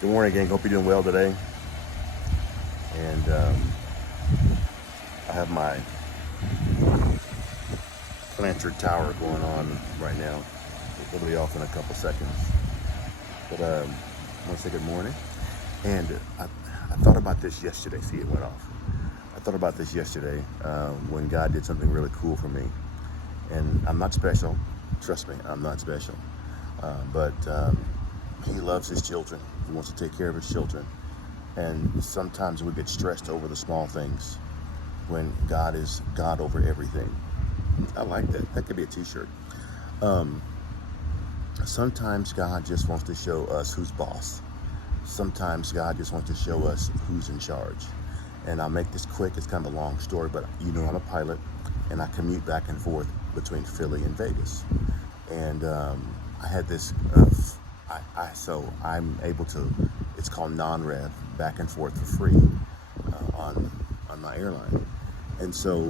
Good morning again. Hope you're doing well today. And I have my planter tower going on right now. It'll be off in a couple seconds. But I want to say good morning. And I thought about this yesterday. See, it went off. I thought about this yesterday when God did something really cool for me. And I'm not special. Trust me, I'm not special. But He loves His children. He wants to take care of His children. And sometimes we get stressed over the small things when God is God over everything. I like that. That could be a t-shirt. Sometimes God just wants to show us who's boss. Sometimes God just wants to show us who's in charge. And I'll make this quick. It's kind of a long story, but you know I'm a pilot, and I commute back and forth between Philly and Vegas. And I had this, so I'm able to, it's called non-rev, back and forth for free on my airline. And so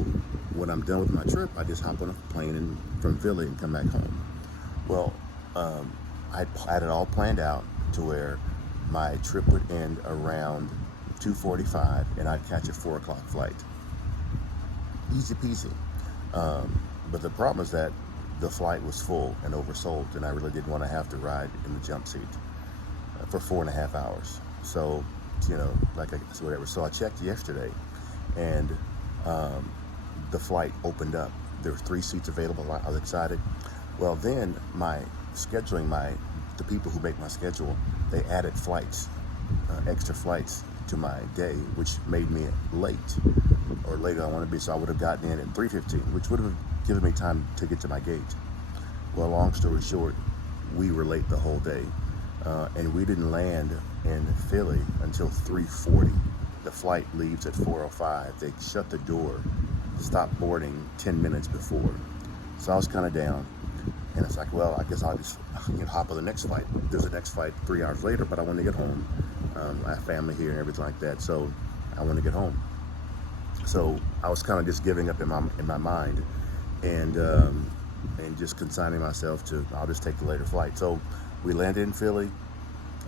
when I'm done with my trip, I just hop on a plane from Philly and come back home. Well, I had it all planned out to where my trip would end around 2:45 and I'd catch a 4 o'clock flight. Easy peasy. But the problem is that the flight was full and oversold, and I really didn't want to have to ride in the jump seat for 4.5 hours. So, so whatever. So I checked yesterday, and the flight opened up. There were 3 seats available. I was excited. Well, then the people who make my schedule, they added flights, extra flights to my day, which made me late, or later I want to be. So I would have gotten in at 3:15, which would have given me time to get to my gate. Well, long story short, we were late the whole day, and we didn't land in Philly until 3:40. The flight leaves at 4:05. They shut the door, stop boarding 10 minutes before. So I was kind of down, and it's like, well, I guess I'll just hop on the next flight. There's a next flight 3 hours later, but I want to get home. I have family here and everything like that, so I want to get home. So I was kind of just giving up in my mind, and just consigning myself to, I'll just take the later flight. So we landed in Philly,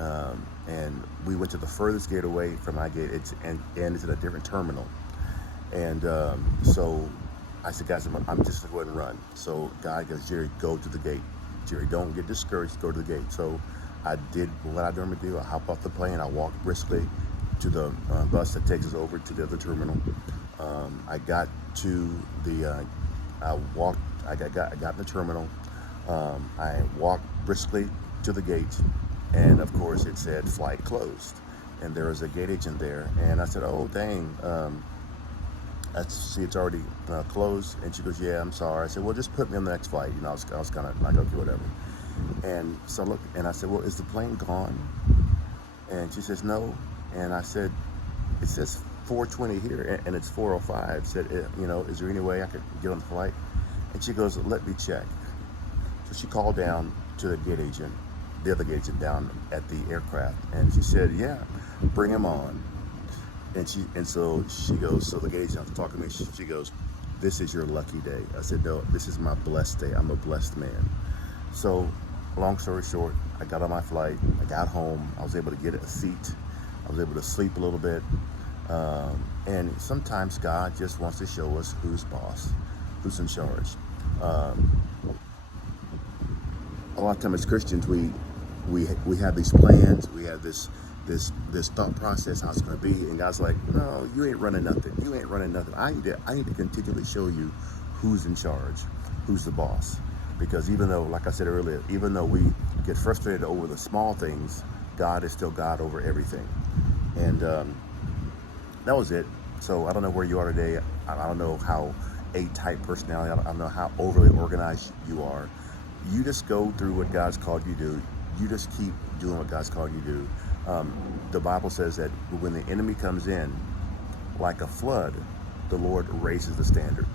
and we went to the furthest gate away from my gate. It's at a different terminal. And so I said, guys, I'm just going to go ahead and run. So God goes, Jerry, go to the gate. Jerry, don't get discouraged, go to the gate. So I did what I normally do. I hop off the plane. I walk briskly to the bus that takes us over to the other terminal. I got to the, I got in the terminal. I walked briskly to the gate, and of course it said flight closed. And there was a gate agent there, and I said, oh, dang, it's already closed. And she goes, yeah, I'm sorry. I said, well, just put me on the next flight. I was kind of like, okay, whatever. And so I looked, and I said, well, is the plane gone? And she says, no. And I said, it says 4:20 here, and it's 4:05. Said, is there any way I could get on the flight? And she goes, let me check. So she called down to the gate agent, the other gate agent down at the aircraft, and she said, yeah, bring him on. And so she goes, so the gate agent was talking to me, she goes, this is your lucky day. I said, no, this is my blessed day. I'm a blessed man. So long story short, I got on my flight, I got home, I was able to get a seat, I was able to sleep a little bit. And sometimes God just wants to show us who's boss, who's in charge. A lot of times as Christians, we have these plans, we have this thought process how it's going to be, and God's like, no, you ain't running nothing. You ain't running nothing. I need to continually show you who's in charge, who's the boss. Because even though, like I said earlier, even though we get frustrated over the small things, God is still God over everything. And that was it. So I don't know where you are today. I don't know how A-type personality, I don't know how overly organized you are. You just go through what God's called you to do. You just keep doing what God's called you to do. The Bible says that when the enemy comes in like a flood, the Lord raises the standard.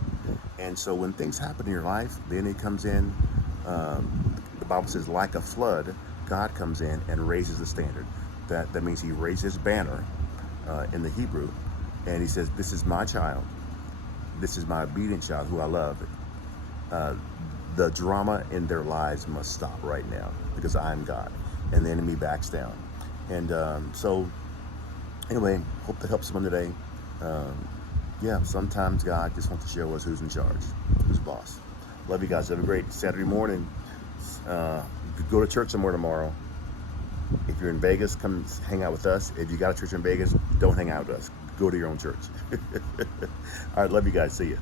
And so when things happen in your life, the enemy comes in, the Bible says like a flood, God comes in and raises the standard. That means he raises banner in the Hebrew, and he says, this is my child. This is my obedient child who I love. The drama in their lives must stop right now because I am God. And the enemy backs down. And so, anyway, hope that helps someone today. Yeah, sometimes God just wants to show us who's in charge, who's boss. Love you guys. Have a great Saturday morning. Go to church somewhere tomorrow. If you're in Vegas, come hang out with us. If you got a church in Vegas, don't hang out with us. Go to your own church. All right, love you guys. See you.